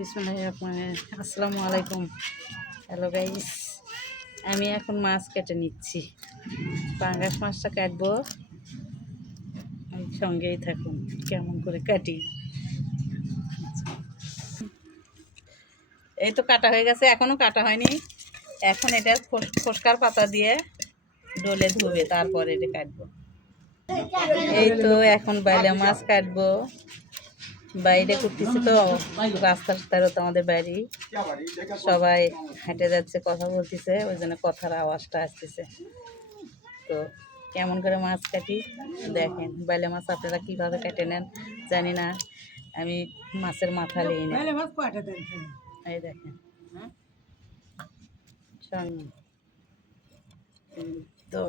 আসসালামু আলাইকুম। Hello guys, আমি এখন মাছ কেটে নিচ্ছি। পাঙ্গাস মাছটা কাটবো, সঙ্গেই থাকুন কেমন করে কাটি। এই তো কাটা হয়ে গেছে, এখনো কাটা হয়নি। এখন এটা খোসকার পাতা দিয়ে ডলে ধুবে, তারপরে এটা কাটবো। এই তো এখন বাইলা মাছ কাটবো। বাইরে করতেছি তো, রাস্তার ধারে তো আমাদের বাড়ি, সবাই হেঁটে যাচ্ছে, কথা বলতেছে, ওই জন্য কথার আওয়াজটা আসতেছে। তো কেমন করে মাছ কাটি দেখেন। বাইলে মাছ আপনারা কীভাবে কেটে নেন জানি না, আমি মাছের মাথা নিই না। এই দেখেন, তো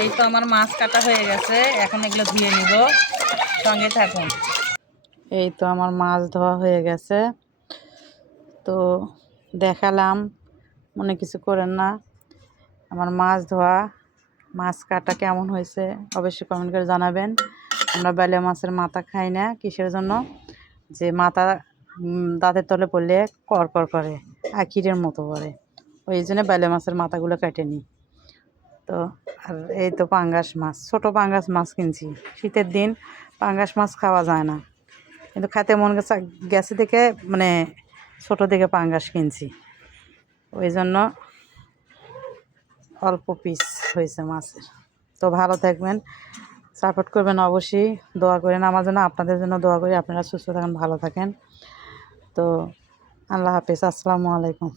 এই তো আমার মাছ কাটা হয়ে গেছে, এখন এগুলো ধুয়ে নিব, সঙ্গে থাকুন। এই তো আমার মাছ ধোয়া হয়ে গেছে, তো দেখালাম, মনে কিছু করেন না। আমার মাছ ধোয়া, মাছ কাটা কেমন হয়েছে অবশ্যই কমেন্ট করে জানাবেন। আমরা বাইলে মাছের মাথা খাই না, কিসের জন্য? যে মাথা দাঁতের তলে পড়লে কড়কড় করে, আখিরের মতো করে, ওই জন্য বাইলে মাছের মাথাগুলো কেটে নিই। তো আর এই তো পাঙ্গাস মাছ, ছোটো পাঙ্গাস মাছ কিনছি। শীতের দিন পাঙ্গাস মাছ খাওয়া যায় না, কিন্তু খাইতে মন গেছে থেকে মানে ছোটো থেকে পাঙ্গাস কিনছি, ওই জন্য অল্প পিস হয়েছে মাছের। তো ভালো থাকবেন, সাপোর্ট করবেন, অবশ্যই দোয়া করেন আমার জন্য, আপনাদের জন্য দোয়া করি। আপনারা সুস্থ থাকেন, ভালো থাকেন। তো আল্লাহ হাফেজ, আসসালামু আলাইকুম।